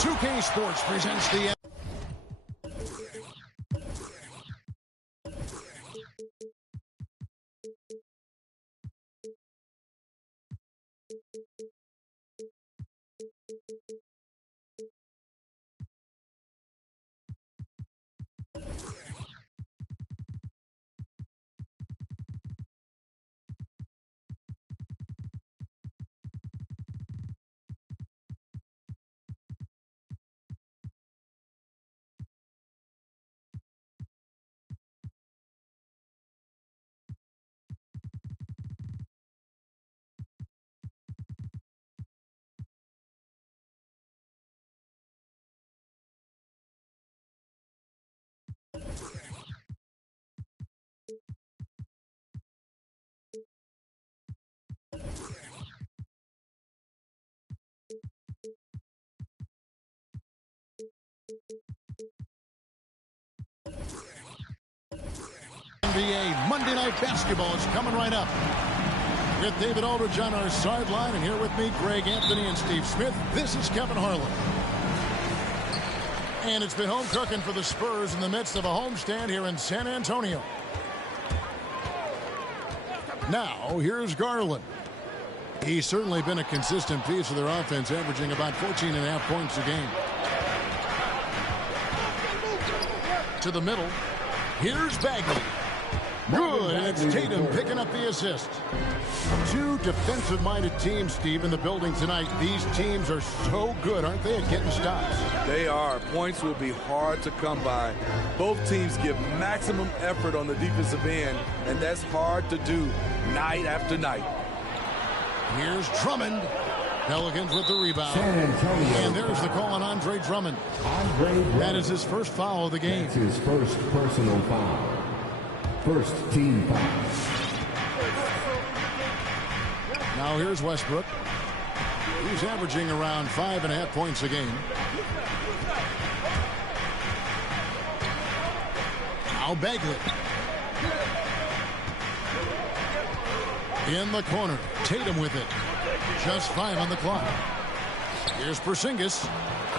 2K Sports presents the... NBA Monday Night Basketball is coming right up. With David Aldridge on our sideline, and here with me, Greg Anthony and Steve Smith. This is Kevin Harlan. And it's been home cooking for the Spurs in the midst of a homestand here in San Antonio. Now, here's Garland. He's certainly been a consistent piece of their offense, averaging about 14.5 points a game. To the middle. Here's Bagley. Good, and it's Tatum picking up the assist. Two defensive-minded teams, Steve, in the building tonight. These teams are so good, aren't they, at getting stops? They are. Points will be hard to come by. Both teams give maximum effort on the defensive end, and that's hard to do night after night. Here's Drummond. Pelicans with the rebound. And there's the call on Andre Drummond. That is his first foul of the game. That's his first personal foul. First team foul. Now here's Westbrook. He's averaging around 5.5 points a game. Now Bagley. In the corner. Tatum with it. Just 5 on the clock. Here's Porzingis.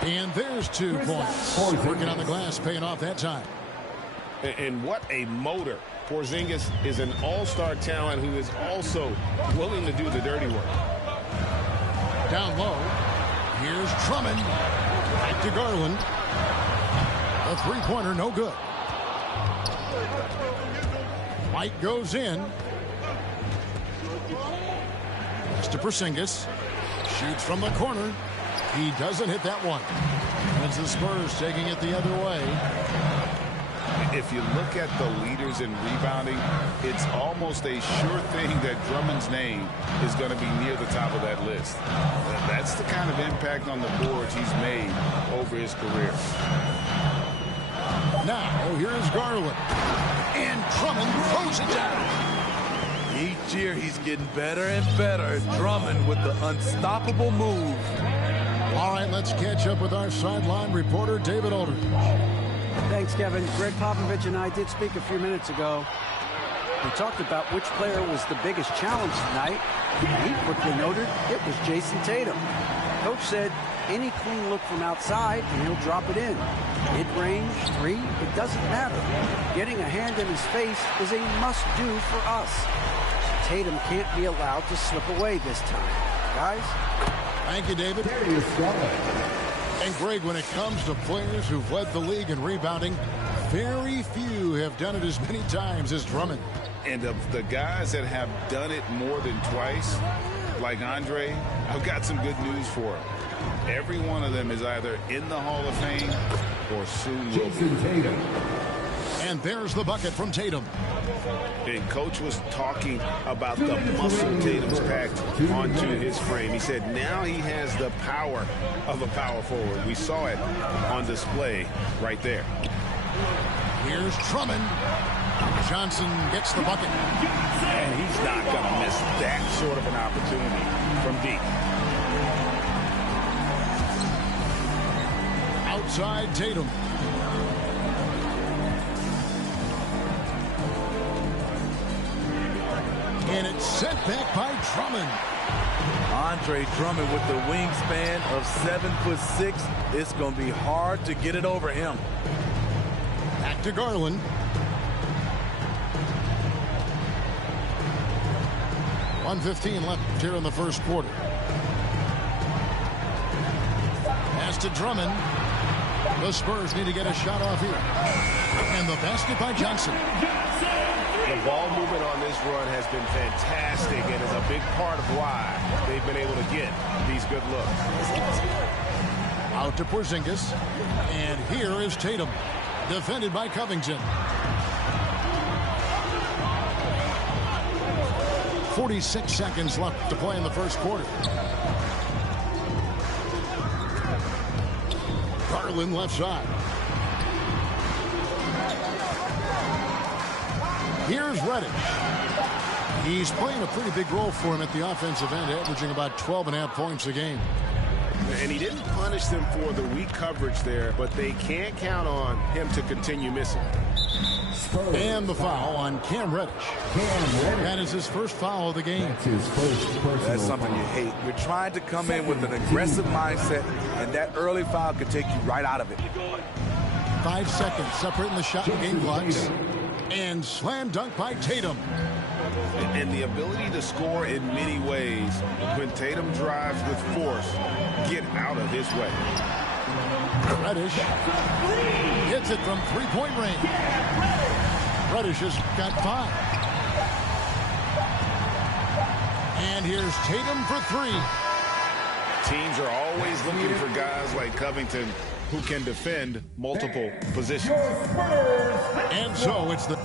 And there's 2 points. Working on the glass, paying off that time. And what a motor. Porzingis is an all-star talent who is also willing to do the dirty work. Down low. Here's Drummond. Back to Garland. A three-pointer, no good. White goes in. Pass to Porzingis. Shoots from the corner. He doesn't hit that one. And it's the Spurs taking it the other way. If you look at the leaders in rebounding, it's almost a sure thing that Drummond's name is going to be near the top of that list. That's the kind of impact on the boards he's made over his career. Now, here's Garland. And Drummond throws it down. Each year he's getting better and better. Drummond with the unstoppable move. All right, let's catch up with our sideline reporter, David Aldridge. Thanks, Kevin. Greg Popovich and I did speak a few minutes ago. We talked about which player was the biggest challenge tonight. He quickly noted it was Jason Tatum. Coach said any clean look from outside and he'll drop it in. Mid-range, 3, it doesn't matter. Getting a hand in his face is a must-do for us. Tatum can't be allowed to slip away this time. Guys? Thank you, David. And Greg, when it comes to players who've led the league in rebounding, Very few have done it as many times as Drummond. And of the guys that have done it more than twice, like Andre, I've got some good news for him. Every one of them is either in the Hall of Fame or soon will be. And there's the bucket from Tatum. And Coach was talking about the muscle Tatum's packed onto his frame. He said now he has the power of a power forward. We saw it on display right there. Here's Drummond. Johnson gets the bucket. And he's not going to miss that sort of an opportunity from deep. Outside Tatum. And it's sent back by Drummond. Andre Drummond with the wingspan of 7'6". It's going to be hard to get it over him. Back to Garland. .115 left here in the first quarter. Pass to Drummond. The Spurs need to get a shot off here. And the basket by Johnson. The ball movement on this run has been fantastic and is a big part of why they've been able to get these good looks. Out to Porzingis. And here is Tatum. Defended by Covington. 46 seconds left to play in the first quarter. Garland left side. Here's Reddish. He's playing a pretty big role for him at the offensive end, averaging about 12.5 points a game. And he didn't punish them for the weak coverage there, but they can't count on him to continue missing. And the foul on Cam Reddish. That is his first foul of the game. That's his first personal That's something foul. you hate. You're trying to come in with an aggressive mindset, and that early foul could take you right out of it. 5 seconds separating the shot and game clocks. And slam dunk by Tatum. And the ability to score in many ways when Tatum drives with force, get out of his way. Reddish hits it from three-point range. Reddish has got 5. And here's Tatum for 3. Teams are always looking for guys like Covington who can defend multiple positions. And so it's the...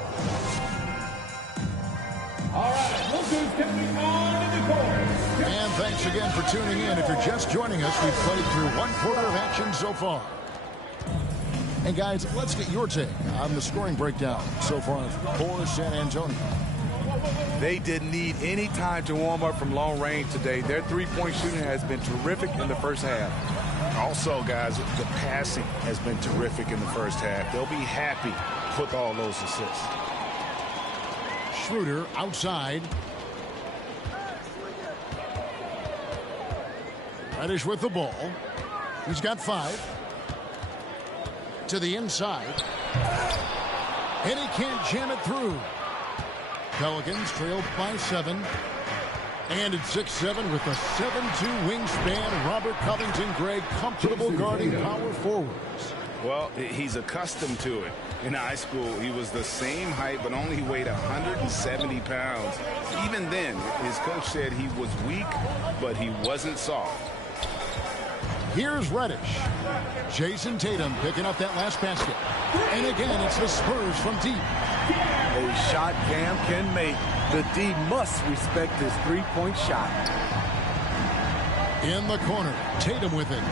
And thanks again for tuning in. If you're just joining us, we've played through 1 quarter of action so far. And guys, let's get your take on the scoring breakdown so far for San Antonio. They didn't need any time to warm up from long range today. Their three-point shooting has been terrific in the first half. Also, guys, the passing has been terrific in the first half. They'll be happy with all those assists. Schroeder outside. Reddish with the ball. He's got 5. To the inside. And he can't jam it through. Pelicans trailed by 7. And it's 6-7 with a 7'2" wingspan. Robert Covington, Greg, comfortable guarding power forwards. Well, he's accustomed to it. In high school, he was the same height, but only weighed 170 pounds. Even then, his coach said he was weak, but he wasn't soft. Here's Reddish. Jason Tatum picking up that last basket. And again, it's the Spurs from deep. A shot Cam can make. The D must respect his three-point shot. In the corner, Tatum with it.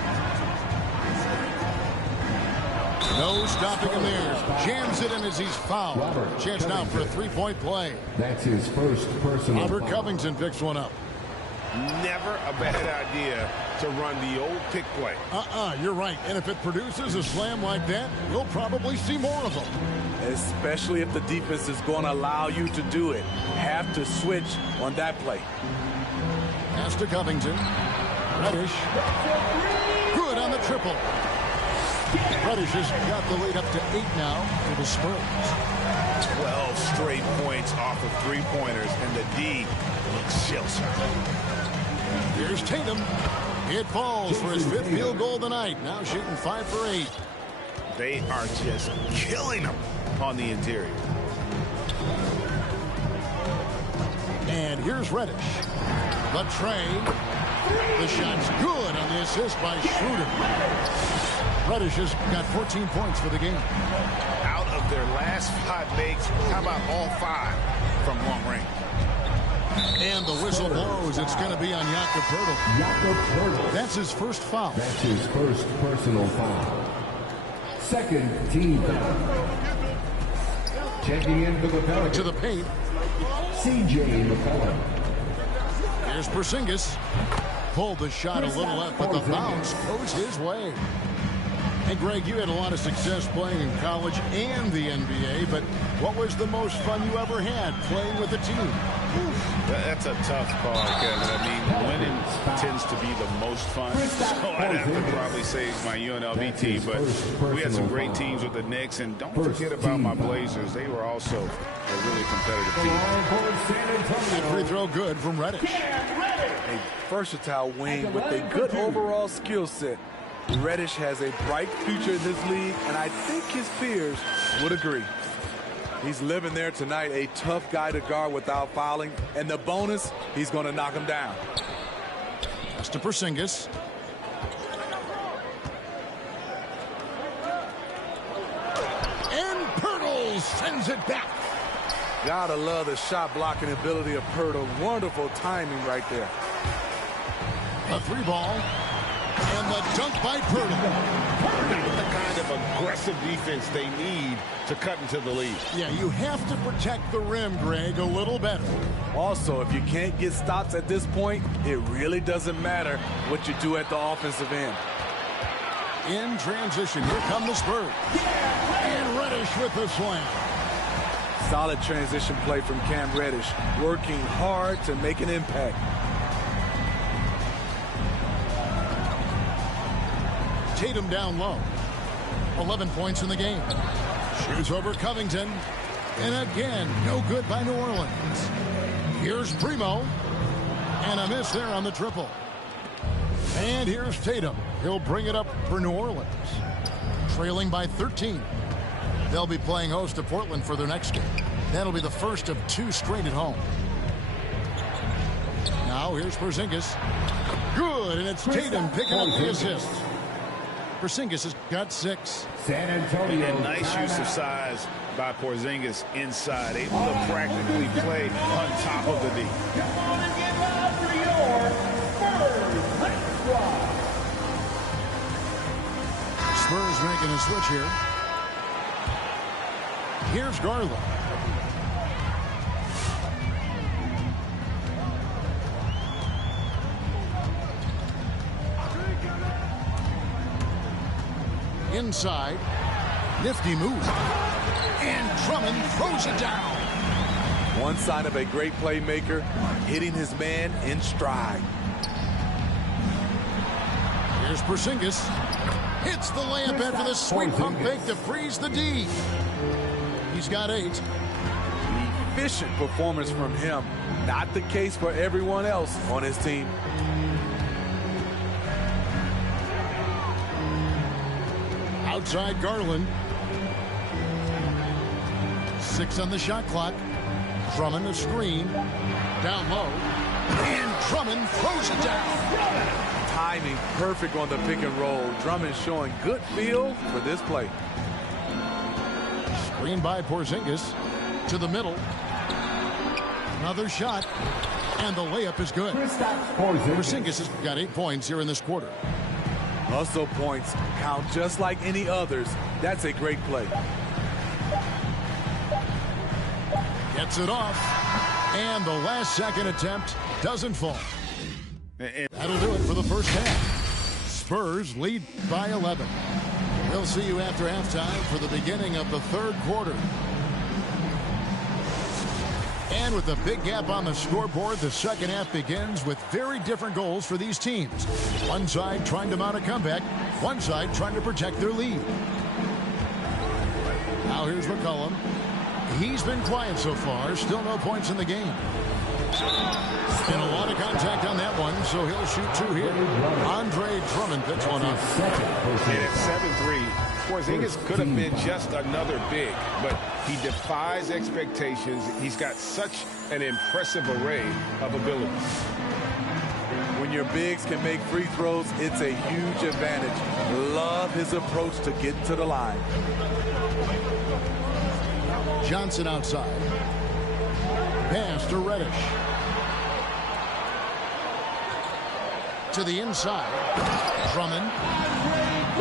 No stopping him there. Jams it in as he's fouled. Chance now for a three-point play. That's his first personal Robert foul. Covington picks one up. Never a bad idea to run the old pick play. You're right. And if it produces a slam like that, you'll probably see more of them. Especially if the defense is going to allow you to do it. Have to switch on that play. Pass to Covington. Reddish. Good on the triple. Reddish has got the lead up to 8 now for the Spurs. 12 straight points off of three-pointers, and the D looks shell-shocked. Here's Tatum. It falls for his 5th field goal of the night. Now shooting 5 for 8. They are just killing them on the interior. And here's Reddish. The tray. The shot's good on the assist by Schroeder. Reddish has got 14 points for the game. Out of their last 5 makes, how about all 5 from long range? And the whistle blows. It's going to be on Jakob Poeltl. That's his first foul. That's his first personal foul. Second team foul. Checking in for the Pelicans. To the paint. C.J. McCollum. Here's Porzingis. Pulled the shot a little left, but the bounce goes his way. And Greg, you had a lot of success playing in college and the NBA, but what was the most fun you ever had playing with a team? That's a tough call, Kevin. I mean, winning tends to be the most fun. So I'd have to probably say my UNLV team, but we had some great teams with the Knicks, and don't forget about my Blazers. They were also a really competitive team. That free throw good from Reddish. A versatile wing with a good overall skill set. Reddish has a bright future in this league, and I think his peers would agree. He's living there tonight, a tough guy to guard without fouling, and the bonus, he's going to knock him down. That's to Porzingis. And Poeltl sends it back. Gotta love the shot blocking ability of Poeltl. Wonderful timing right there. A 3-ball. And the dunk by Poeltl. The kind of aggressive defense they need to cut into the lead. Yeah, you have to protect the rim, Greg, a little better. Also, if you can't get stops at this point, it really doesn't matter what you do at the offensive end. In transition, here come the Spurs. And Reddish with the slam. Solid transition play from Cam Reddish, working hard to make an impact. Tatum down low. 11 points in the game. Shoots over Covington. And again, no good by New Orleans. Here's Primo. And a miss there on the triple. And here's Tatum. He'll bring it up for New Orleans. Trailing by 13. They'll be playing host to Portland for their next game. That'll be the first of 2 straight at home. Now here's Porzingis. Good, and it's Tatum picking up the assist. Porzingis has got 6. San Antonio. And nice use of size by Porzingis inside, able to practically play on top of the D. Come on and give it up for your first squad. Spurs making a switch here. Here's Garland. Inside. Nifty move. And Drummond throws it down. One sign of a great playmaker, hitting his man in stride. Here's Porzingis. Hits the layup after the sweet pump fake to freeze the D. He's got 8. Efficient performance from him. Not the case for everyone else on his team. Outside Garland. 6 on the shot clock. Drummond a screen. Down low. And Drummond throws it down. Timing perfect on the pick and roll. Drummond showing good feel for this play. Screen by Porzingis. To the middle. Another shot. And the layup is good. Porzingis has got 8 points here in this quarter. Hustle points count just like any others. That's a great play. Gets it off. And the last second attempt doesn't fall. That'll do it for the first half. Spurs lead by 11. We'll see you after halftime for the beginning of the third quarter. And with a big gap on the scoreboard, the second half begins with very different goals for these teams. One side trying to mount a comeback, one side trying to protect their lead. Now here's McCollum. He's been quiet so far, still no points in the game. And a lot of contact on that one, so he'll shoot 2 here. Andre Drummond picks one up. And at 7-3, Porzingis could have been just another big, but he defies expectations. He's got such an impressive array of abilities. When your bigs can make free throws, it's a huge advantage. Love his approach to get to the line. Johnson outside. Pass to Reddish. To the inside. Drummond.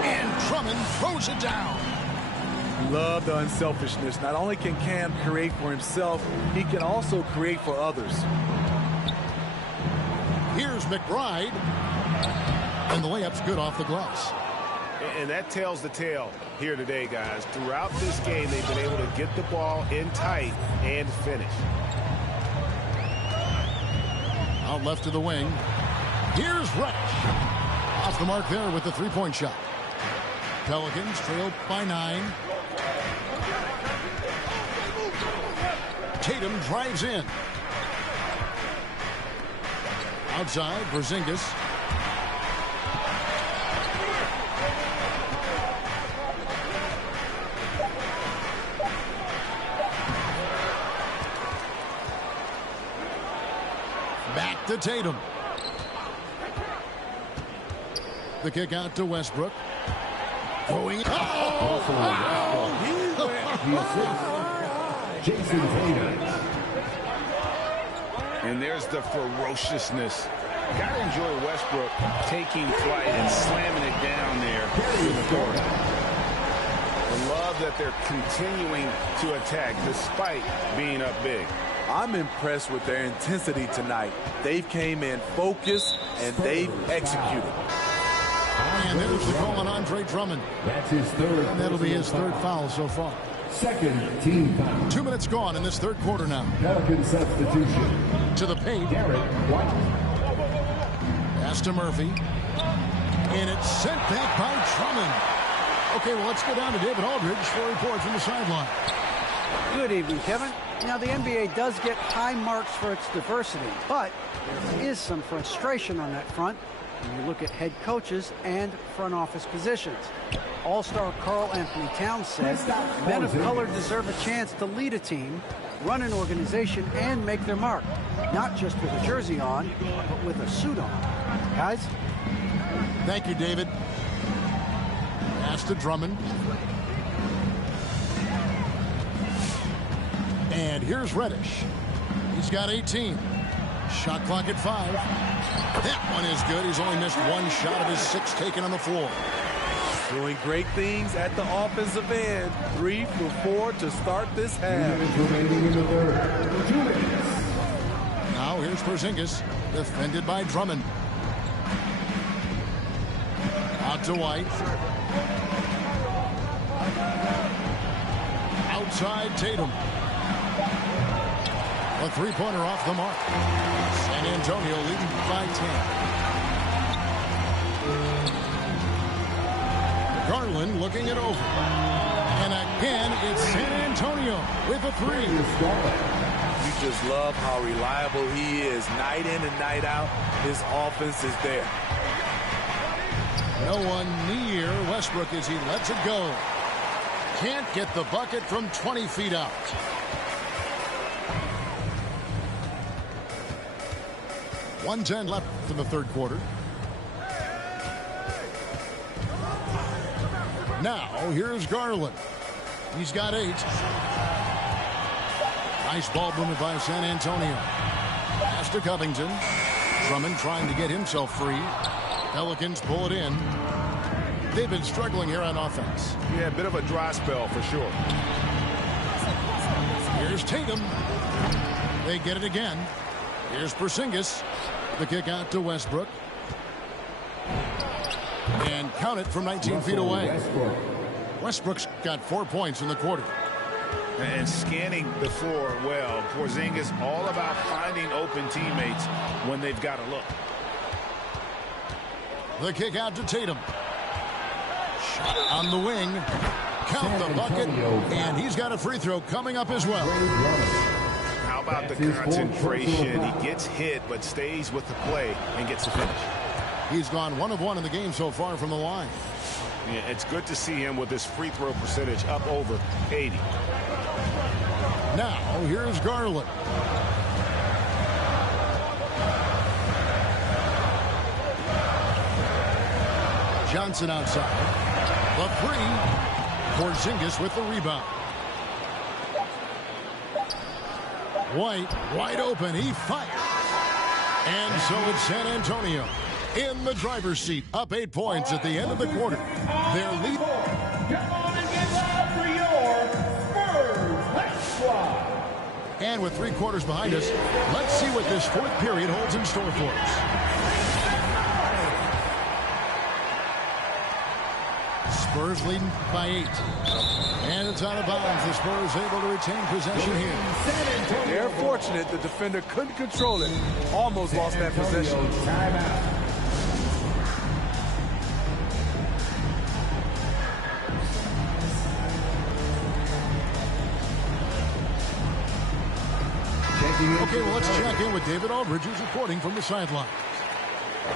And Drummond throws it down. Love the unselfishness. Not only can Cam create for himself, he can also create for others. Here's McBride. And the layup's good off the glass. And that tells the tale here today, guys. Throughout this game, they've been able to get the ball in tight and finish. Out left to the wing. Here's Reddish. Off the mark there with the three-point shot. Pelicans trailed by 9. Tatum drives in. Outside, Porzingis. Back to Tatum. The kick out to Westbrook. Going. Jason Tatum. And there's the ferociousness. Got to enjoy Westbrook taking flight and slamming it down there through the court. I love that they're continuing to attack despite being up big. I'm impressed with their intensity tonight. They've came in focused and they've executed. And there's the call on Andre Drummond. That's his third. And that'll be his third foul so far. Second team foul. 2 minutes gone in this third quarter now. Pelican substitution. To the paint. Garrett White. Pass to Murphy. And it's sent back by Drummond. Okay, well, let's go down to David Aldridge for a report from the sideline. Good evening, Kevin. Now, the NBA does get high marks for its diversity, but there is some frustration on that front when you look at head coaches and front office positions. All-star Karl Anthony Towns said men of color deserve a chance to lead a team, run an organization, and make their mark, not just with a jersey on, but with a suit on. Guys? Thank you, David. Pass to Drummond. And here's Reddish. He's got 18. Shot clock at 5. That one is good. He's only missed one shot of his 6 taken on the floor. Doing great things at the offensive end. 3 for 4 to start this half. 2 minutes remaining in the third. 2 minutes. Now here's Porzingis, defended by Drummond. Out to White. Outside Tatum. A three-pointer off the mark. San Antonio leading by 10. Garland looking it over. And again, it's San Antonio with a 3. You just love how reliable he is. Night in and night out, his offense is there. No one near Westbrook as he lets it go. Can't get the bucket from 20 feet out. .110 left in the third quarter. Now, here's Garland. He's got 8. Nice ball movement by San Antonio. Pass to Covington. Drummond trying to get himself free. Pelicans pull it in. They've been struggling here on offense. Yeah, a bit of a dry spell for sure. Here's Tatum. They get it again. Here's Porzingis. The kick out to Westbrook. And count it from 19 feet away. Westbrook's got 4 points in the quarter. And scanning the floor well. Porzingis all about finding open teammates when they've got a look. The kick out to Tatum. Shot on the wing. Count the bucket. And he's got a free throw coming up as well. How about the concentration? He gets hit, but stays with the play and gets the finish. He's gone 1 of 1 in the game so far from the line. Yeah, it's good to see him with his free throw percentage up over 80. Now, here's Garland. Johnson outside. The three. Porzingis with the rebound. White, wide open. He fired. And so it's San Antonio in the driver's seat, up 8 points at the end of the quarter. Their lead. Come on and get loud for your Spurs High Squad. And with 3 quarters behind us, let's see what this 4th period holds in store for us. Spurs leading by 8. And it's out of bounds. The Spurs able to retain possession here. They're fortunate the defender couldn't control it. Almost lost that possession. Timeout. Okay, well, let's check in with David Aldridge, who's reporting from the sideline.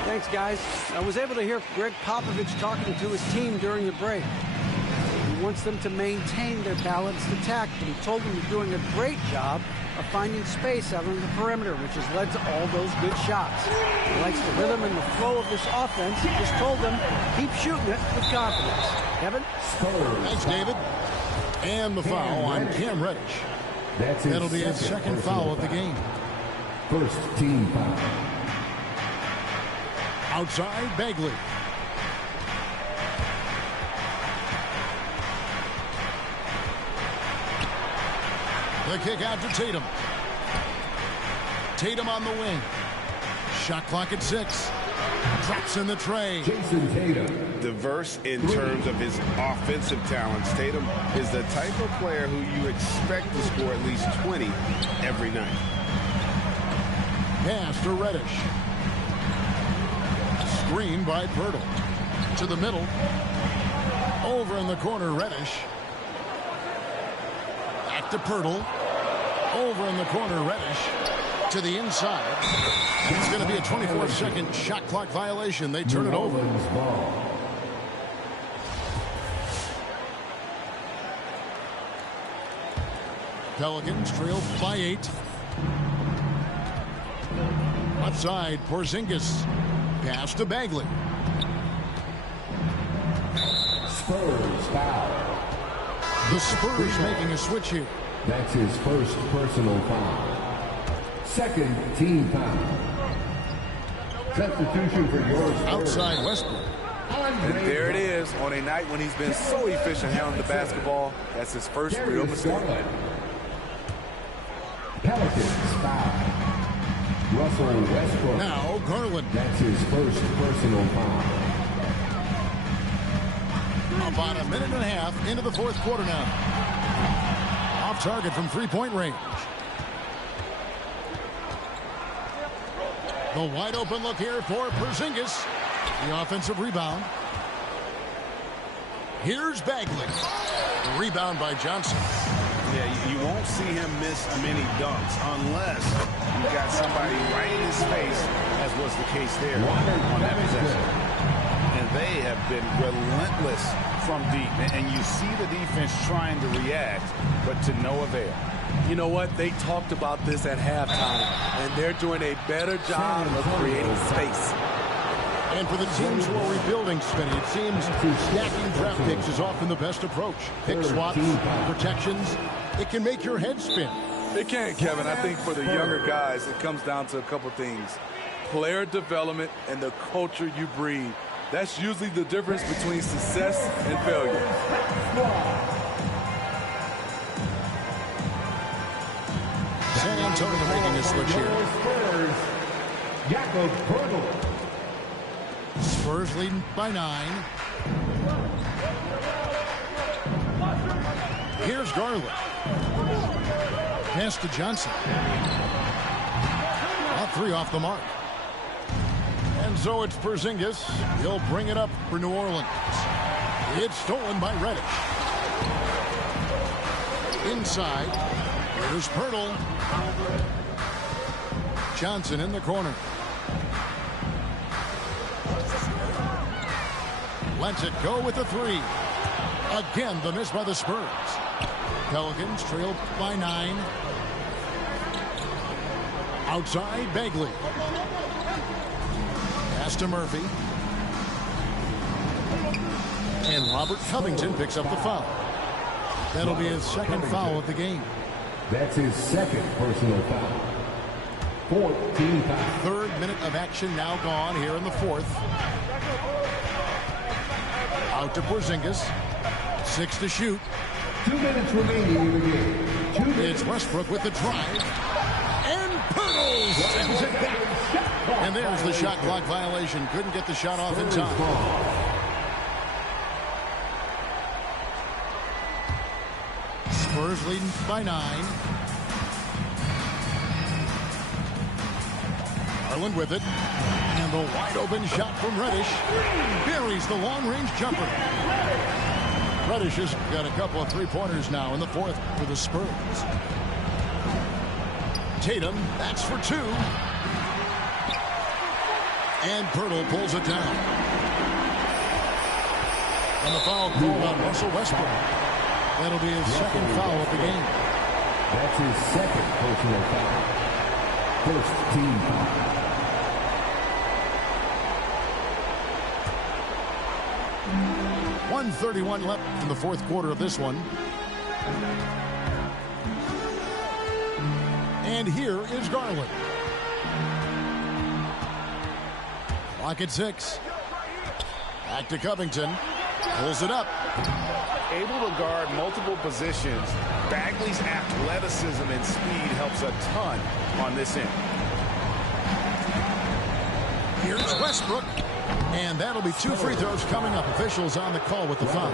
Thanks, guys. I was able to hear Greg Popovich talking to his team during the break. He wants them to maintain their balanced attack, but he told them they're doing a great job of finding space out on the perimeter, which has led to all those good shots. He likes the rhythm and the flow of this offense. He just told them, keep shooting it with confidence. Kevin? Thanks, David. And the foul on Cam Reddish. That'll be his second foul of the game. First team foul. Outside, Bagley. The kick out to Tatum. Tatum on the wing. Shot clock at 6. Drops in the tray. Jason Tatum. Diverse in terms of his offensive talents. Tatum is the type of player who you expect to score at least 20 every night. Pass to Reddish. Screen by Pirtle. To the middle. Over in the corner, Reddish. Back to Pirtle. Over in the corner, Reddish. To the inside. It's going to be a 24-second shot clock violation. They turn it over. Pelicans trail by 8. Outside, Porzingis. Pass to Bagley. Spurs foul. The Spurs making a switch here. That's his first personal foul. Second team foul. Substitution for yours. Outside Westbrook. And there it is. On a night when he's been so efficient handling the basketball, that's his first real mistake. Pelicans foul. Russell Westbrook. Now Garland. That's his first personal foul. About a minute and a half into the 4th quarter now. Off target from 3-point range. The wide open look here for Porzingis. The offensive rebound. Here's Bagley. The rebound by Johnson. Yeah, you won't see him miss many dunks unless you got somebody right in his face, as was the case there on that possession. And they have been relentless from deep. And you see the defense trying to react, but to no avail. You know what? They talked about this at halftime, and they're doing a better job of creating space. And for the teams who are rebuilding, Smitty, it seems stacking draft picks is often the best approach. Pick swaps, protections, it can make your head spin. It can, Kevin. I think for the younger guys, it comes down to a couple things. Player development and the culture you breed. That's usually the difference between success and failure. San Antonio making a switch here. Spurs leading by 9. Here's Garland. Pass to Johnson. All 3 off the mark. And so it's Porzingis. He'll bring it up for New Orleans. It's stolen by Reddish. Inside. Here's Pirtle. Johnson in the corner. Lets it go with the three. Again, the miss by the Spurs. Pelicans trail by 9. Outside, Bagley. Pass to Murphy. And Robert Covington picks up the foul. That'll be his second foul of the game. That's his second personal foul. 14 foul. Third minute of action now gone here in the fourth. Out to Porzingis. 6 to shoot. 2 minutes remaining in the game. It's Westbrook with the drive. And Poodle sends it back. And there's the shot clock violation. Couldn't get the shot off in time. Spurs leading by 9. Garland with it. And the wide open shot from Reddish. Buries the long-range jumper. Reddish has got a couple of three-pointers now in the fourth for the Spurs. Tatum, that's for 2. And Pirtle pulls it down. And the foul called on Russell Westbrook. That'll be his second foul of the game. That's his second personal foul. First team foul. .131 left in the fourth quarter of this one. And here is Garland. Clock at 6. Back to Covington. Pulls it up. Able to guard multiple positions, Bagley's athleticism and speed helps a ton on this end. Here's Westbrook. And that'll be 2 free throws coming up. Officials on the call with the foul.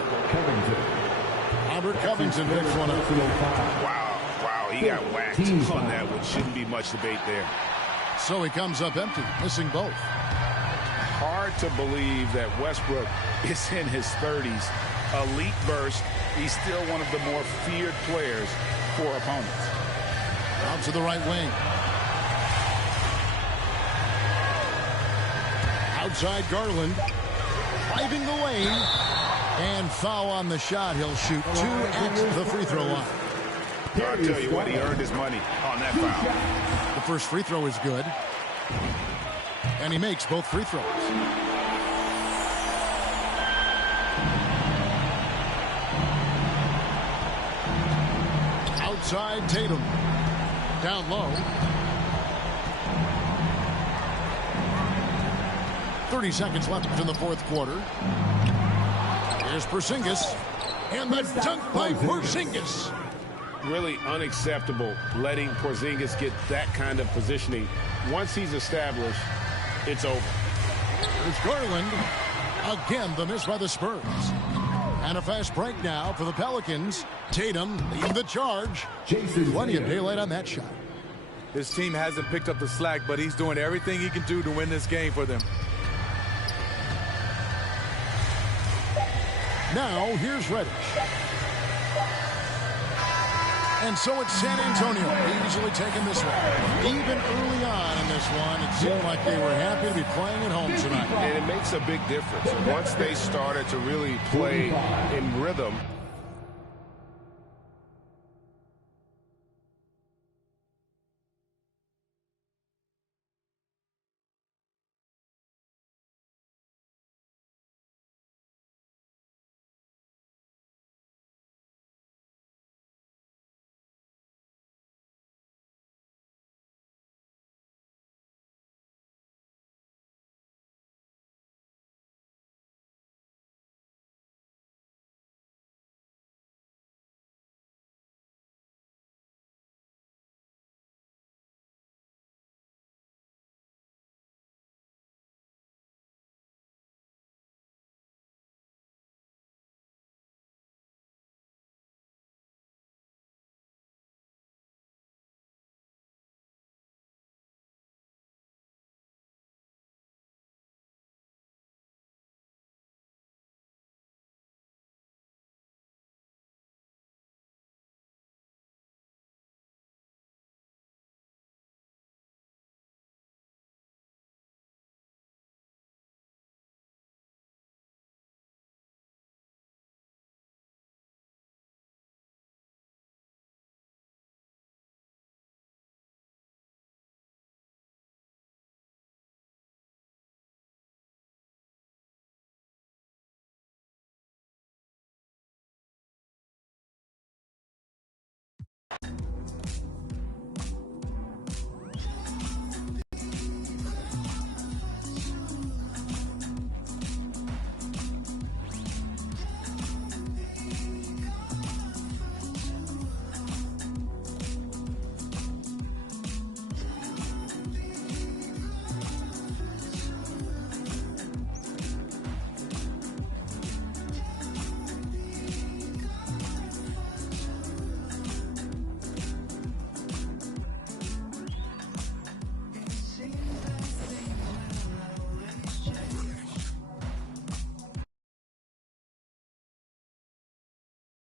Robert Covington picks one up. Wow, he got whacked on that, which shouldn't be much debate there. So he comes up empty, missing both. Hard to believe that Westbrook is in his 30s. Elite burst. He's still one of the more feared players for opponents. Out to the right wing. Outside Garland. Driving the lane. And foul on the shot. He'll shoot 2 at the free throw line. I'll tell you what, he earned his money on that foul. The first free throw is good. And he makes both free throws. Outside Tatum. Down low. 30 seconds left in the fourth quarter. Here's Porzingis. And the dunk by Porzingis. Really unacceptable letting Porzingis get that kind of positioning. Once he's established, it's over. There's Garland. Again, the miss by the Spurs. And a fast break now for the Pelicans. Tatum leading the charge. Plenty of daylight on that shot. This team hasn't picked up the slack, but he's doing everything he can do to win this game for them. Now, here's Reddish. And so it's San Antonio easily taking this one. Even early on in this one, it seemed like they were happy to be playing at home tonight. And it makes a big difference. Once they started to really play in rhythm,